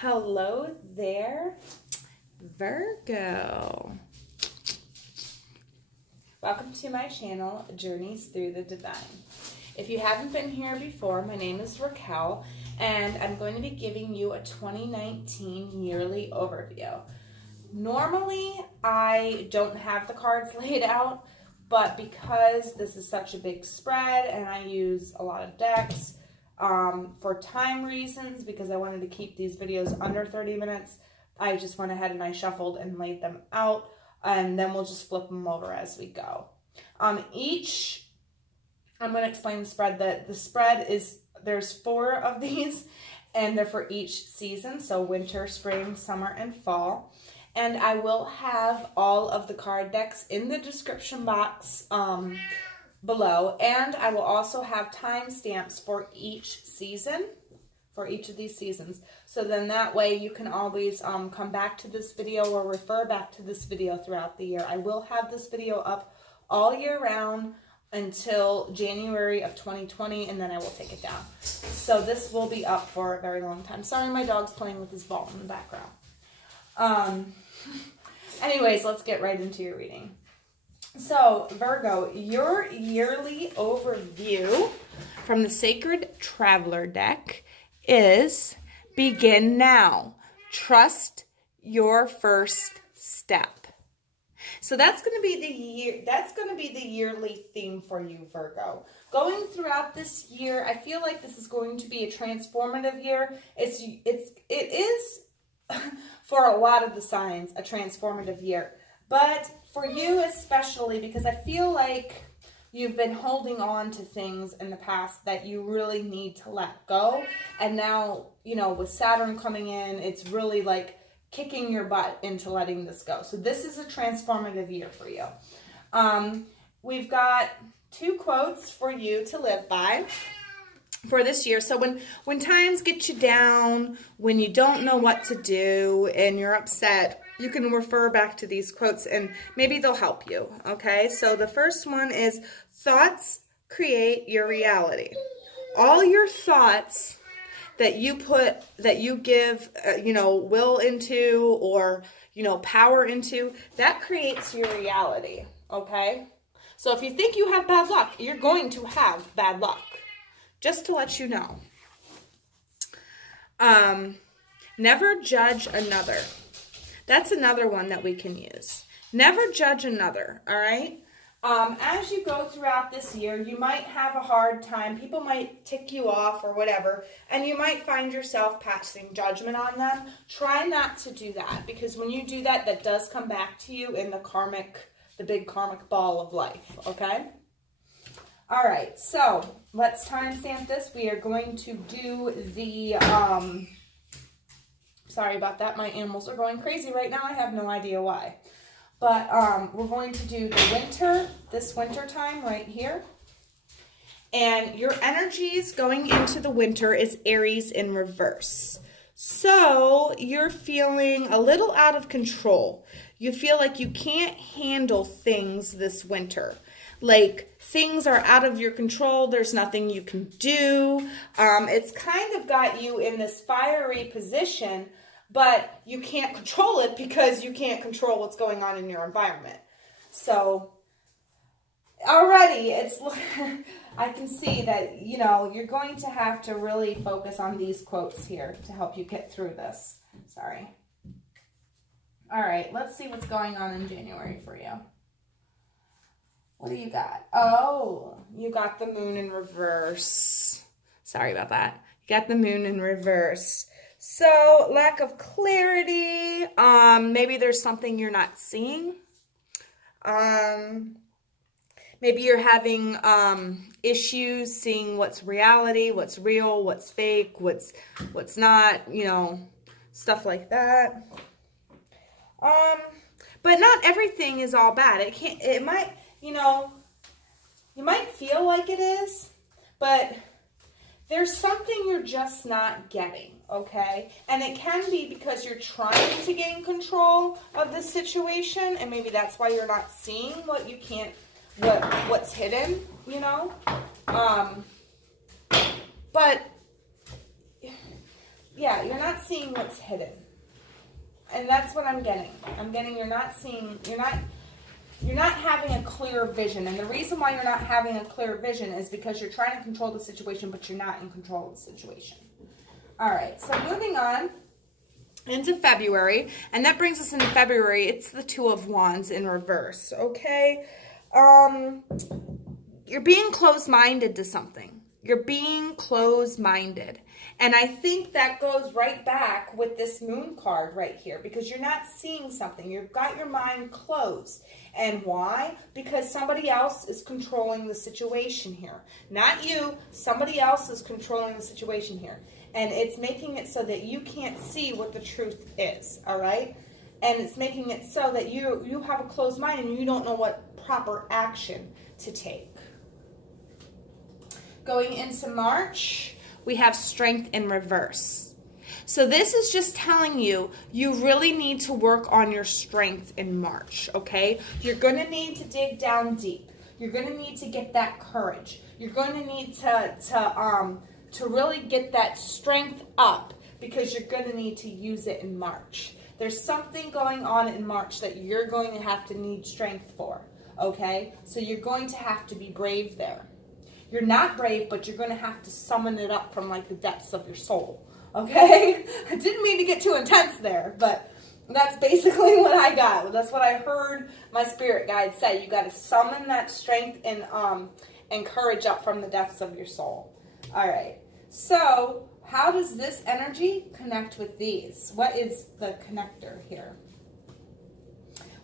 Hello there, Virgo. Welcome to my channel, Journeys Through the Divine. If you haven't been here before, my name is Racquel, and I'm going to be giving you a 2019 yearly overview. Normally, I don't have the cards laid out, but because this is such a big spread and I use a lot of decks, for time reasons, because I wanted to keep these videos under 30 minutes, I just went ahead and I shuffled and laid them out, and then we'll just flip them over as we go. I'm going to explain the spread. The spread is, there's 4 of these, and they're for each season, so winter, spring, summer, and fall. And I will have all of the card decks in the description box below, and I will also have timestamps for each season, for each of these seasons. So then that way you can always come back to this video or refer back to this video throughout the year. I will have this video up all year round until January of 2020, and then I will take it down. So this will be up for a very long time. Sorry, my dog's playing with his ball in the background. Anyways, let's get right into your reading. So, Virgo, your yearly overview from the Sacred Traveler deck is begin now. Trust your first step. So that's going to be the year. That's going to be the yearly theme for you, Virgo. Going throughout this year, I feel like this is going to be a transformative year. It is for a lot of the signs a transformative year, but for you especially, because I feel like you've been holding on to things in the past that you really need to let go. And now, you know, with Saturn coming in, it's really like kicking your butt into letting this go. So this is a transformative year for you. We've got 2 quotes for you to live by for this year. So when times get you down, when you don't know what to do and you're upset, you can refer back to these quotes and maybe they'll help you, okay? So the first one is, thoughts create your reality. All your thoughts that you give, will into, or, power into, that creates your reality, okay? So if you think you have bad luck, you're going to have bad luck. Just to let you know. Never judge another. That's another one that we can use. Never judge another, all right? As you go throughout this year, you might have a hard time. People might tick you off or whatever, and you might find yourself passing judgment on them. Try not to do that, because when you do that, that does come back to you in the big karmic ball of life, okay? All right, so let's timestamp this. We are going to do the, sorry about that. My animals are going crazy right now. I have no idea why. But we're going to do this winter time right here. And your energies going into the winter is Aries in reverse. So you're feeling a little out of control. You feel like you can't handle things this winter. Like, things are out of your control. There's nothing you can do. It's kind of got you in this fiery position, but you can't control it because you can't control what's going on in your environment. So, already, I can see that, you're going to have to really focus on these quotes here to help you get through this. Sorry. All right, let's see what's going on in January for you. What do you got? Oh, you got the moon in reverse. Sorry about that. You got the moon in reverse. So, lack of clarity. Maybe there's something you're not seeing. Maybe you're having issues seeing what's reality, what's real, what's fake, what's not, stuff like that. But not everything is all bad. You might feel like it is, but there's something you're just not getting, okay? And it can be because you're trying to gain control of the situation, and maybe that's why you're not seeing what's hidden, But yeah, you're not seeing what's hidden. And that's what I'm getting. I'm getting you're not seeing, you're not having a clear vision. And the reason why you're not having a clear vision is because you're trying to control the situation, but you're not in control of the situation. All right, so moving on into February. And that brings us into February. It's the Two of Wands in reverse, okay? You're being closed-minded to something. You're being closed-minded. And I think that goes right back with this Moon card right here, because you're not seeing something. You've got your mind closed. And why? Because somebody else is controlling the situation here. Not you. Somebody else is controlling the situation here. And it's making it so that you can't see what the truth is, all right? And it's making it so that you have a closed mind and you don't know what proper action to take. Going into March, we have Strength in reverse. So this is just telling you, you really need to work on your strength in March, okay? You're going to need to dig down deep. You're going to need to get that courage. You're going to need to really get that strength up, because you're going to need to use it in March. There's something going on in March that you're going to have to need strength for, okay? So you're going to have to be brave there. You're not brave, but you're going to have to summon it up from like the depths of your soul, okay? I didn't mean to get too intense there, but that's basically what I got. That's what I heard my spirit guide say. You got to summon that strength and courage up from the depths of your soul. All right. So how does this energy connect with these? What is the connector here?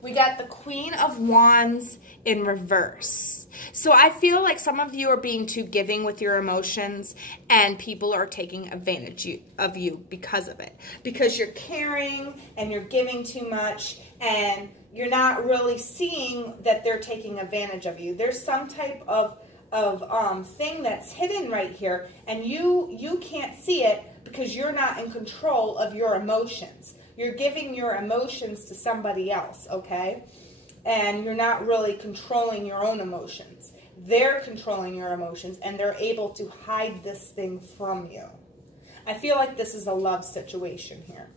We got the Queen of Wands in reverse. So I feel like some of you are being too giving with your emotions, and people are taking advantage of you because of it. Because you're caring and you're giving too much, and you're not really seeing that they're taking advantage of you. There's some type of thing that's hidden right here, and you can't see it because you're not in control of your emotions. You're giving your emotions to somebody else, okay? And you're not really controlling your own emotions. They're controlling your emotions, and they're able to hide this thing from you. I feel like this is a love situation here.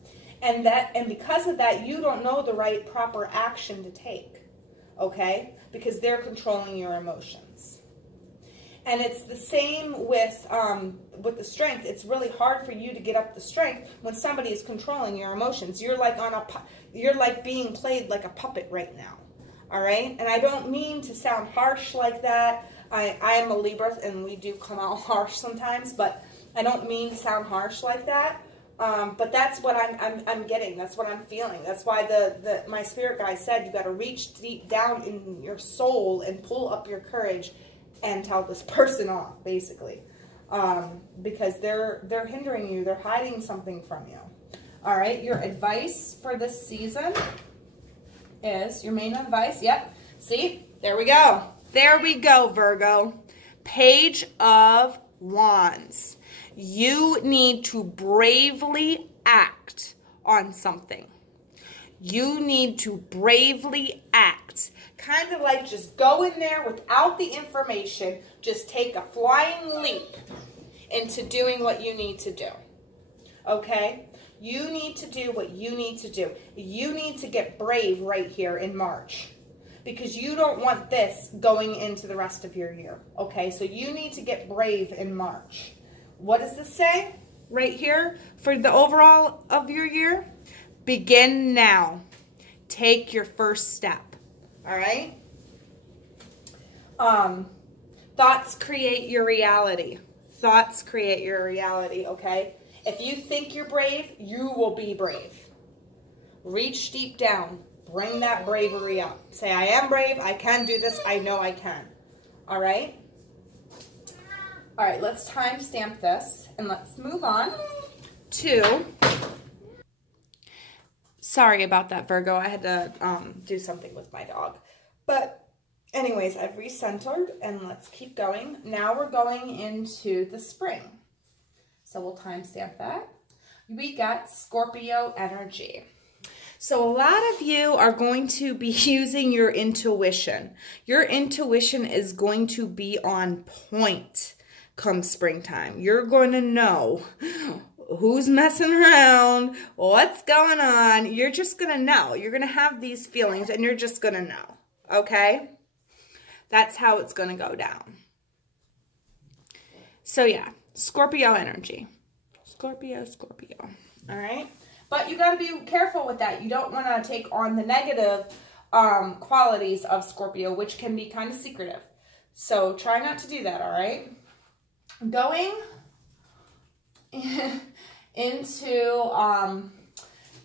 And because of that, you don't know the right proper action to take, okay? Because they're controlling your emotions. And it's the same with the strength. It's really hard for you to get up the strength when somebody is controlling your emotions. You're like being played like a puppet right now. All right? And I don't mean to sound harsh like that. I am a Libra, and we do come out harsh sometimes, but I don't mean to sound harsh like that. But that's what I'm getting. That's what I'm feeling. That's why my spirit guide said you got to reach deep down in your soul and pull up your courage and tell this person off, basically, because they're hindering you. They're hiding something from you. All right, your advice for this season is, your main advice, yep, see, there we go. There we go, Virgo. Page of Wands. You need to bravely act on something. You need to bravely act. Kind of like just go in there without the information. Just take a flying leap into doing what you need to do. Okay? You need to do what you need to do. You need to get brave right here in March, because you don't want this going into the rest of your year. Okay? So you need to get brave in March. What does this say right here for the overall of your year? Begin now. Take your first step. All right? Thoughts create your reality. Thoughts create your reality, okay? If you think you're brave, you will be brave. Reach deep down. Bring that bravery up. Say, I am brave. I can do this. I know I can. All right? All right, let's timestamp this, and let's move on to... Sorry about that, Virgo. I had to do something with my dog. But anyways, I've recentered, and let's keep going. Now we're going into the spring. So we'll timestamp that. We got Scorpio energy. So a lot of you are going to be using your intuition. Your intuition is going to be on point come springtime. You're going to know who's messing around, what's going on. You're just going to know. You're going to have these feelings and you're just going to know. Okay? That's how it's going to go down. So yeah, Scorpio energy. Scorpio. All right? But you got to be careful with that. You don't want to take on the negative qualities of Scorpio, which can be kind of secretive. So try not to do that, all right? Going into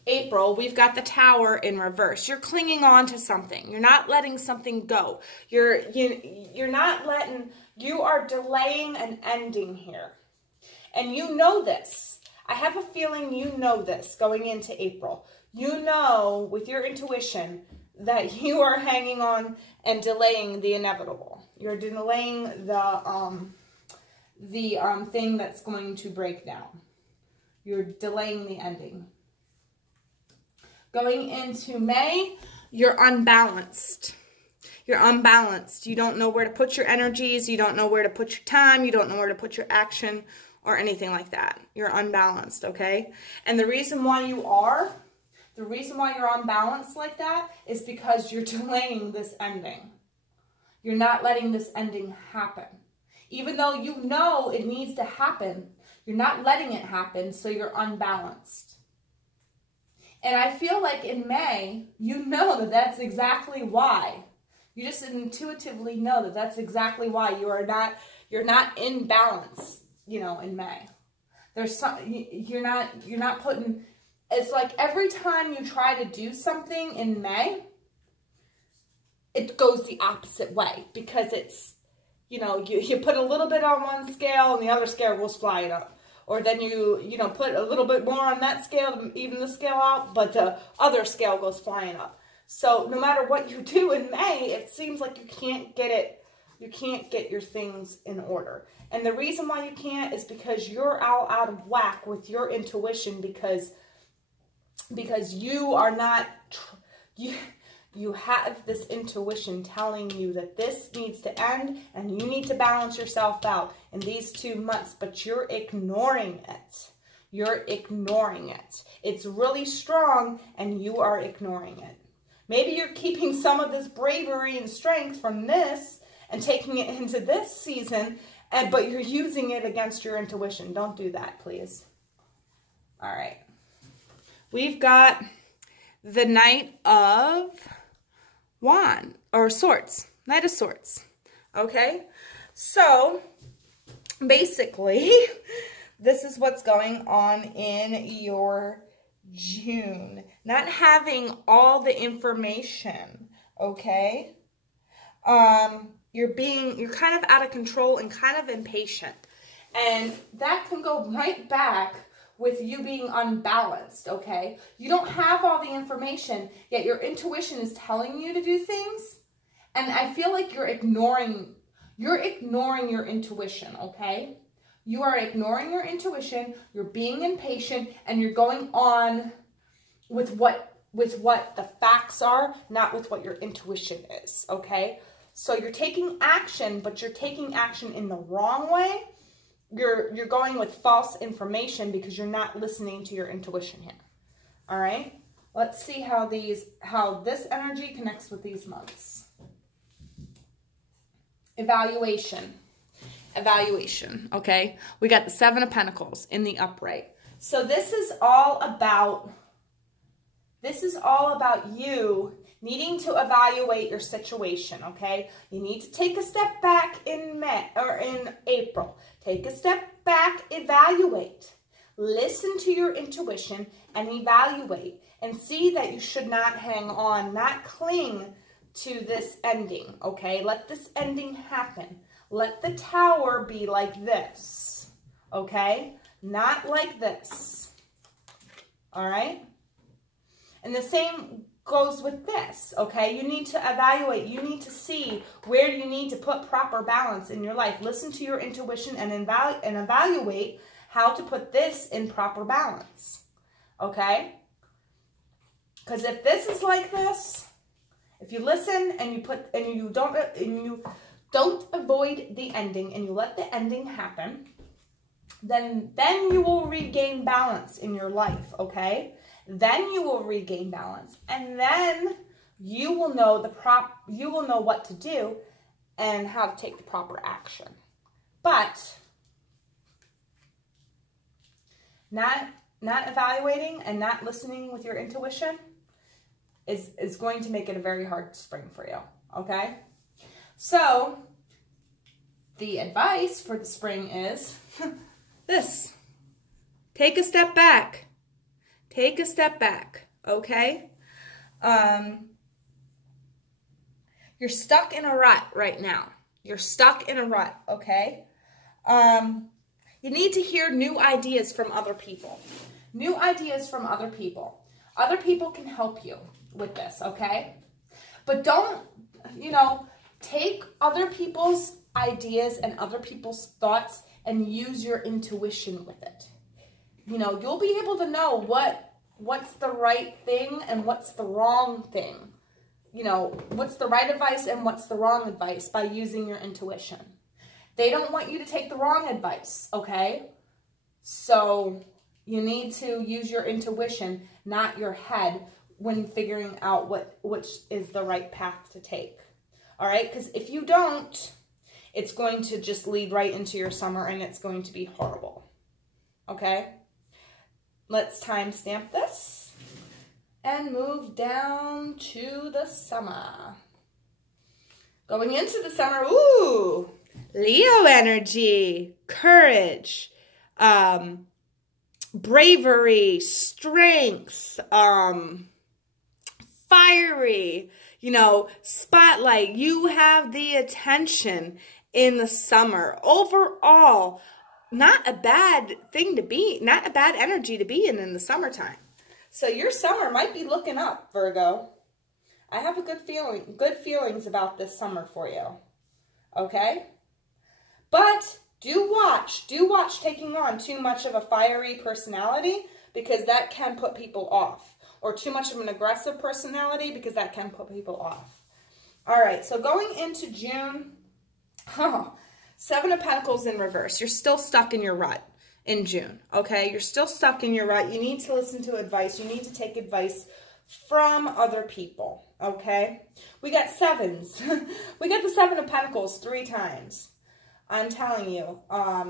April, we've got the Tower in reverse. You're clinging on to something. You're not letting something go. You are delaying an ending here. And you know this. I have a feeling you know this going into April. You know with your intuition that you are hanging on and delaying the inevitable. You're delaying the thing that's going to break down. You're delaying the ending. Going into May, you're unbalanced. You're unbalanced. You don't know where to put your energies. You don't know where to put your time. You don't know where to put your action or anything like that. You're unbalanced, okay? And the reason why you're unbalanced like that is because you're delaying this ending. You're not letting this ending happen. Even though you know it needs to happen, you're not letting it happen, so you're unbalanced. And I feel like in May, you know that that's exactly why. You just intuitively know that that's exactly why you're not in balance, you know, in May. There's some, you're not putting, it's like every time you try to do something in May, it goes the opposite way because it's, you know, you put a little bit on one scale and the other scale goes flying up. Or then you know, put a little bit more on that scale to even the scale out, but the other scale goes flying up. So no matter what you do in May, it seems like you can't get your things in order. And the reason why you can't is because you're all out of whack with your intuition because you are not, you have this intuition telling you that this needs to end and you need to balance yourself out in these 2 months, but you're ignoring it. You're ignoring it. It's really strong and you are ignoring it. Maybe you're keeping some of this bravery and strength from this and taking it into this season, but you're using it against your intuition. Don't do that, please. All right. We've got the Knight of Swords. Knight of Swords. Okay? So, basically, this is what's going on in your June. Not having all the information, okay? You're kind of out of control and kind of impatient. And that can go right back with you being unbalanced, okay? You don't have all the information, yet your intuition is telling you to do things. And I feel like you're ignoring your intuition, okay? You are ignoring your intuition, you're being impatient, and you're going on with what the facts are, not with what your intuition is, okay? So you're taking action, but you're taking action in the wrong way. You're going with false information because you're not listening to your intuition here. All right? Let's see how this energy connects with these months. Evaluation, okay? We got the Seven of Pentacles in the upright. So this is all about you needing to evaluate your situation, okay? You need to take a step back in April. Take a step back, evaluate. Listen to your intuition and evaluate and see that you should not hang on, not cling to this ending, okay? Let this ending happen. Let the Tower be like this, okay? Not like this, all right? And the same goes with this, okay? You need to evaluate. You need to see where you need to put proper balance in your life. Listen to your intuition and evaluate how to put this in proper balance, okay? Because if this is like this, if you listen and you don't avoid the ending and you let the ending happen, then you will regain balance in your life, okay? Then you will regain balance, and then you will know what to do and how to take the proper action. But not evaluating and not listening with your intuition is going to make it a very hard spring for you, okay? So the advice for the spring is this. Take a step back. Take a step back, okay? You're stuck in a rut right now. You're stuck in a rut, okay? You need to hear new ideas from other people. New ideas from other people. Other people can help you with this, okay? But don't, take other people's ideas and other people's thoughts and use your intuition with it. You'll be able to know what's the right thing and what's the wrong thing. What's the right advice and what's the wrong advice by using your intuition. They don't want you to take the wrong advice, okay? So you need to use your intuition, not your head, when figuring out which is the right path to take. All right? Because if you don't, it's going to just lead right into your summer and it's going to be horrible. Okay? Let's timestamp this and move down to the summer. Going into the summer, ooh, Leo energy, courage, bravery, strength, fiery, spotlight. You have the attention in the summer. Overall, not a bad thing to be, not a bad energy to be in the summertime. So your summer might be looking up, Virgo. I have a good feelings about this summer for you. Okay? But do watch taking on too much of a fiery personality, because that can put people off. Or too much of an aggressive personality, because that can put people off. All right, so going into June, Seven of Pentacles in reverse. You're still stuck in your rut in June, okay? You're still stuck in your rut. You need to listen to advice. You need to take advice from other people, okay? We got sevens. We got the Seven of Pentacles 3 times. I'm telling you, I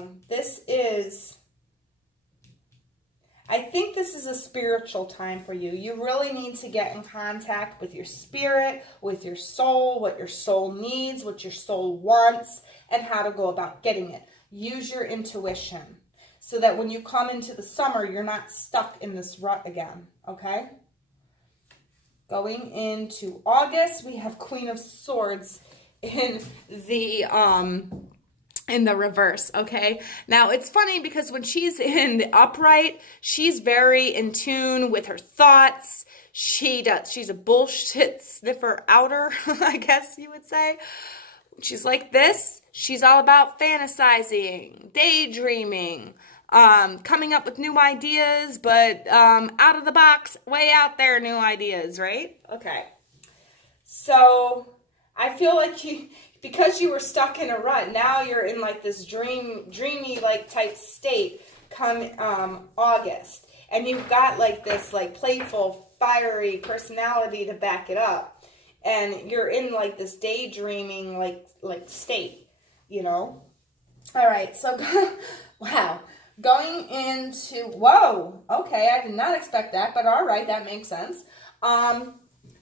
think this is a spiritual time for you. You really need to get in contact with your spirit, with your soul, what your soul needs, what your soul wants, and how to go about getting it. Use your intuition so that when you come into the summer, you're not stuck in this rut again, okay? Going into August, we have Queen of Swords in the reverse, okay? Now, it's funny because when she's in the upright, she's very in tune with her thoughts. She's a bullshit sniffer outer, I guess you would say. She's like this. She's all about fantasizing, daydreaming, coming up with new ideas, but out of the box, way out there, new ideas, right? Okay. So I feel like because you were stuck in a rut, now you're in like this dreamy like type state come August. And you've got like this like playful, fiery personality to back it up. And you're in like this daydreaming like state, All right, so wow. Going into, whoa, okay, I did not expect that, but all right, that makes sense.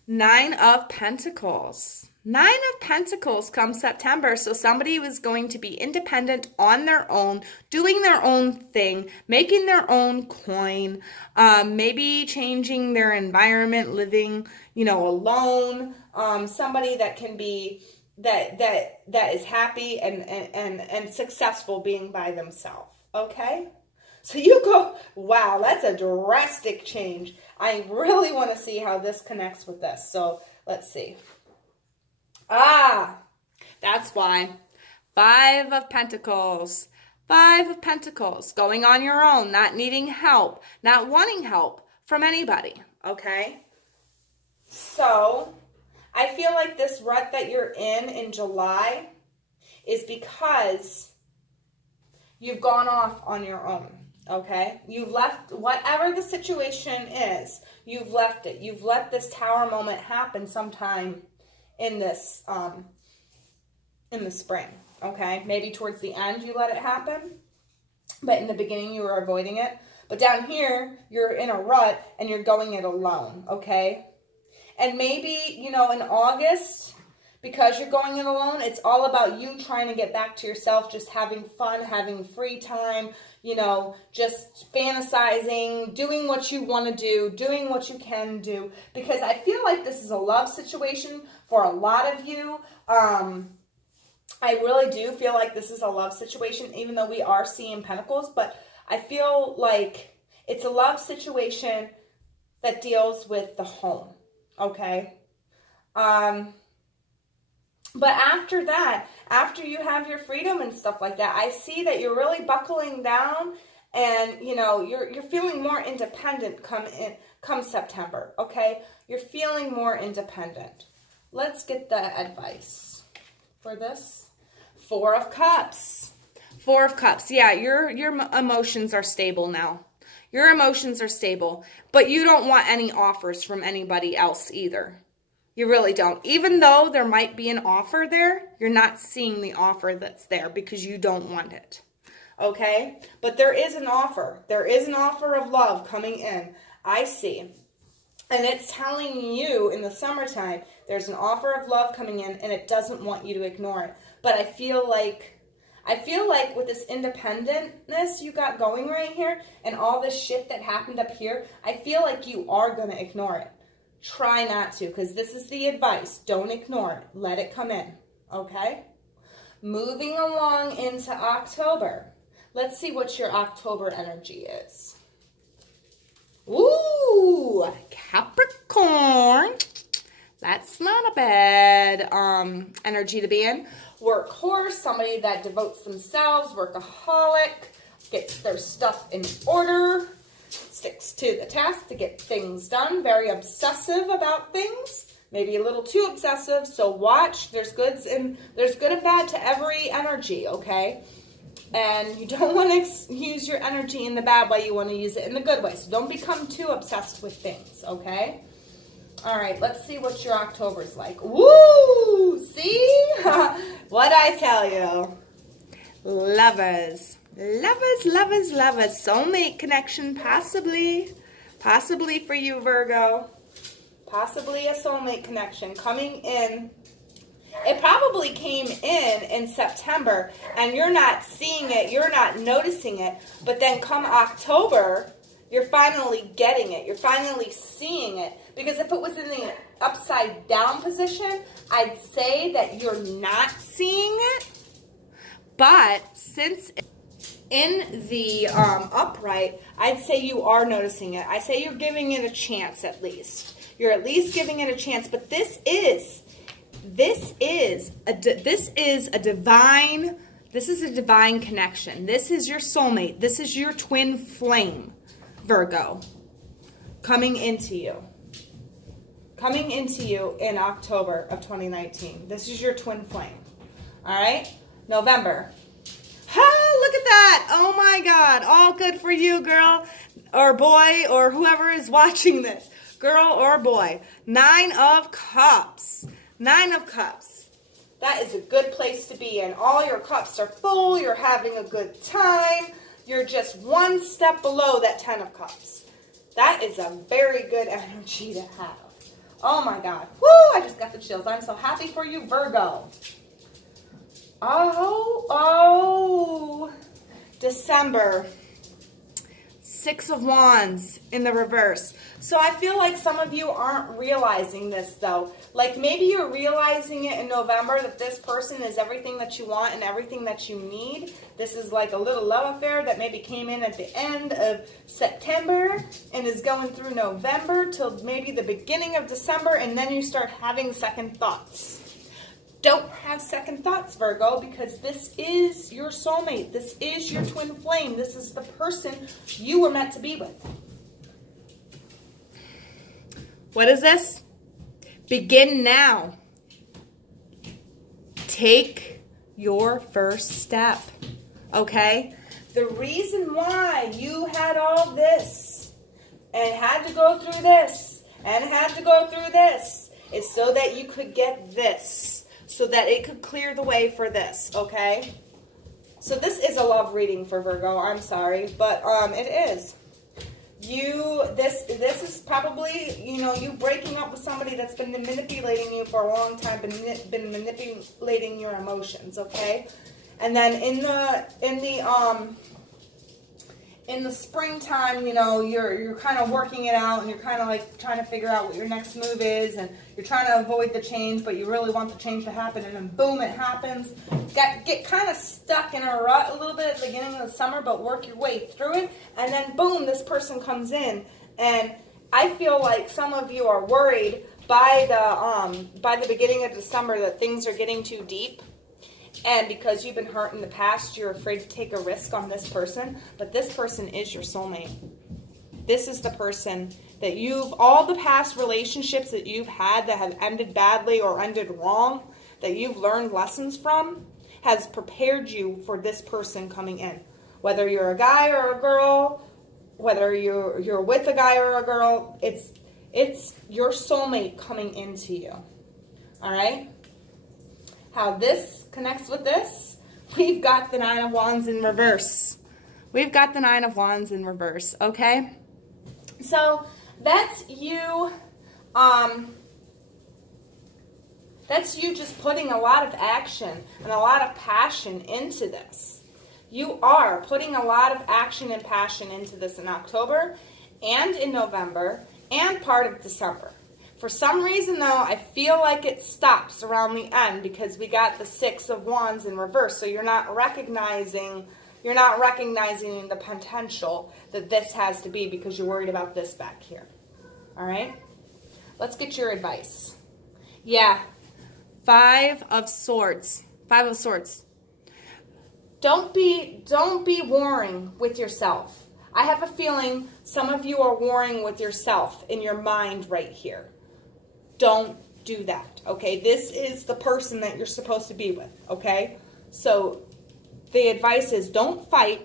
9 of Pentacles. 9 of Pentacles come September, so somebody was going to be independent on their own, doing their own thing, making their own coin, maybe changing their environment, living, alone. Somebody that can be, that is happy and successful being by themselves, okay? So you go, wow, that's a drastic change. I really want to see how this connects with this, so let's see. Ah, that's why. 5 of Pentacles. 5 of Pentacles. Going on your own, not needing help, not wanting help from anybody, okay? So, I feel like this rut that you're in July is because you've gone off on your own, okay? You've left whatever the situation is. You've left it. You've let this Tower moment happen sometime in this in the spring, okay? Maybe towards the end you let it happen, but in the beginning you were avoiding it. But down here, you're in a rut and you're going it alone, okay? And maybe, you know, in August, because you're going it alone, it's all about you trying to get back to yourself, just having fun, having free time, you know, just fantasizing, doing what you want to do, doing what you can do. Because I feel like this is a love situation for a lot of you. I really do feel like this is a love situation, even though we are seeing Pentacles. But I feel like it's a love situation that deals with the home, okay? But after that, after you have your freedom and stuff like that, I see that you're really buckling down and, you know, you're feeling more independent come September, okay? You're feeling more independent. Let's get the advice for this. Four of Cups. Four of Cups. Yeah, your emotions are stable now. Your emotions are stable, but you don't want any offers from anybody else either. You really don't. Even though there might be an offer there, you're not seeing the offer that's there because you don't want it. Okay? But there is an offer. There is an offer of love coming in. I see. And it's telling you in the summertime, there's an offer of love coming in and it doesn't want you to ignore it. But I feel like with this independentness you got going right here and all this shit that happened up here, I feel like you are going to ignore it. Try not to, because this is the advice. Don't ignore it. Let it come in, okay? Moving along into October. Let's see what your October energy is. Ooh, Capricorn. That's not a bad energy to be in. Workhorse, somebody that devotes themselves, workaholic, gets their stuff in order, sticks to the task to get things done, very obsessive about things, maybe a little too obsessive, so watch. There's good and bad to every energy, okay? And you don't want to use your energy in the bad way, you want to use it in the good way, so don't become too obsessed with things, okay? All right, let's see what your October's like. Woo! See? What'd I tell you? Lovers. Lovers, lovers, lovers. Soulmate connection, possibly. Possibly for you, Virgo. Possibly a soulmate connection coming in. It probably came in September, and you're not seeing it, you're not noticing it, but then come October, you're finally getting it. You're finally seeing it. Because if it was in the upside down position, I'd say that you're not seeing it. But since in the upright, I'd say you are noticing it. I say you're giving it a chance at least. You're at least giving it a chance. But this is a divine connection. This is your soulmate. This is your twin flame, Virgo, coming into you. Coming into you in October of 2019. This is your twin flame. All right? November. Ha! Look at that. Oh my God. All good for you, girl or boy or whoever is watching this. Girl or boy. 9 of Cups. 9 of Cups. That is a good place to be in. All your cups are full. You're having a good time. You're just one step below that 10 of Cups. That is a very good energy to have. Oh my God. Woo! I just got the chills. I'm so happy for you, Virgo. Oh. December. 6 of Wands in the reverse. So I feel like some of you aren't realizing this though. Like maybe you're realizing it in November that this person is everything that you want and everything that you need. This is like a little love affair that maybe came in at the end of September and is going through November till maybe the beginning of December, and then you start having second thoughts. Don't have second thoughts, Virgo, because this is your soulmate. This is your twin flame. This is the person you were meant to be with. What is this? Begin now. Take your first step, okay? The reason why you had all this and had to go through this and had to go through this is so that you could get this, so that it could clear the way for this, okay? So this is a love reading for Virgo. I'm sorry, but it is. This is probably, you know, you breaking up with somebody that's been manipulating you for a long time, been manipulating your emotions, okay? And then in the springtime, you know, you're kind of working it out, and you're kind of like trying to figure out what your next move is, and you're trying to avoid the change, but you really want the change to happen, and then boom, it happens. Get kind of stuck in a rut a little bit at the beginning of the summer, but work your way through it, and then boom, this person comes in. And I feel like some of you are worried by the beginning of December that things are getting too deep. And because you've been hurt in the past, you're afraid to take a risk on this person. But this person is your soulmate. This is the person that all the past relationships that you've had that have ended badly or ended wrong, that you've learned lessons from, has prepared you for this person coming in. Whether you're a guy or a girl, whether you're with a guy or a girl, it's your soulmate coming into you. All right? How this connects with this, we've got the Nine of Wands in reverse. We've got the Nine of Wands in reverse, okay? So that's you, just putting a lot of action and a lot of passion into this. You are putting a lot of action and passion into this in October and in November and part of December. For some reason, though, I feel like it stops around the end because we got the Six of Wands in reverse. So you're not recognizing the potential that this has to be because you're worried about this back here. All right? Let's get your advice. Yeah. Five of Swords. Five of Swords. Don't be warring with yourself. I have a feeling some of you are warring with yourself in your mind right here. Don't do that, okay? This is the person that you're supposed to be with, okay? So the advice is don't fight.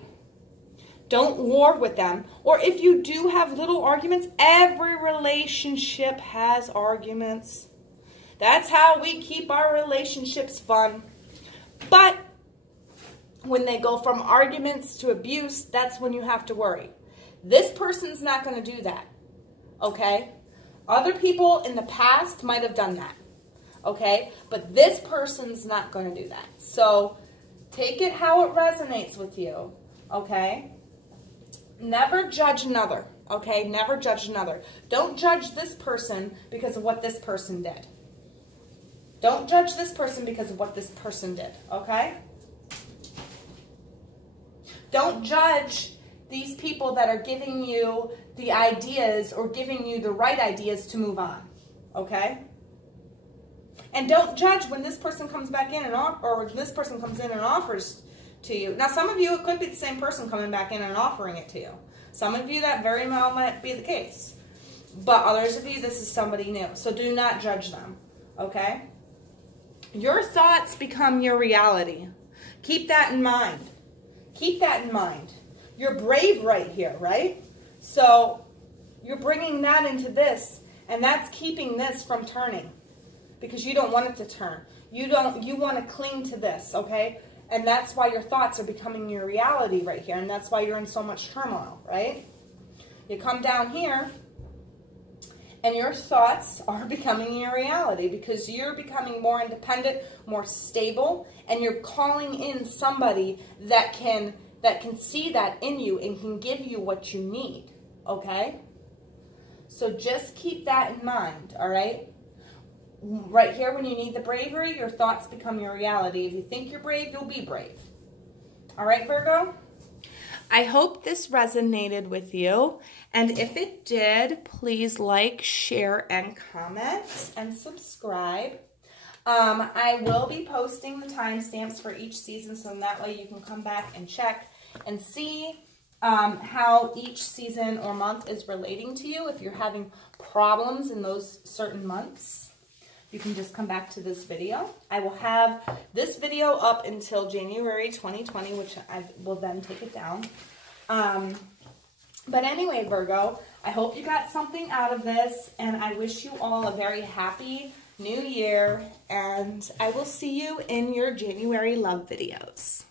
Don't war with them. Or if you do have little arguments, every relationship has arguments. That's how we keep our relationships fun. But when they go from arguments to abuse, that's when you have to worry. This person's not going to do that, okay? Other people in the past might have done that, okay? But this person's not going to do that. So take it how it resonates with you, okay? Never judge another, okay? Never judge another. Don't judge this person because of what this person did. Don't judge this person because of what this person did, okay? Don't judge these people that are giving you the ideas or giving you the right ideas to move on, okay? And don't judge when this person comes back in or when this person comes in and offers to you. Now, some of you, it could be the same person coming back in and offering it to you. Some of you, that very well might be the case. But others of you, this is somebody new. So do not judge them, okay? Your thoughts become your reality. Keep that in mind. Keep that in mind. You're brave right here, right? So you're bringing that into this, and that's keeping this from turning because you don't want it to turn. You want to cling to this, okay? And that's why your thoughts are becoming your reality right here, and that's why you're in so much turmoil, right? You come down here, and your thoughts are becoming your reality because you're becoming more independent, more stable, and you're calling in somebody that can see that in you and can give you what you need, okay? So just keep that in mind, all right? Right here, when you need the bravery, your thoughts become your reality. If you think you're brave, you'll be brave. All right, Virgo? I hope this resonated with you. And if it did, please like, share, and comment, and subscribe. I will be posting the timestamps for each season, so that way you can come back and check and see how each season or month is relating to you if you're having problems in those certain months. you can just come back to this video. I will have this video up until January 2020, which I will then take it down. But anyway, Virgo, I hope you got something out of this, and I wish you all a very happy new year, and I will see you in your January love videos.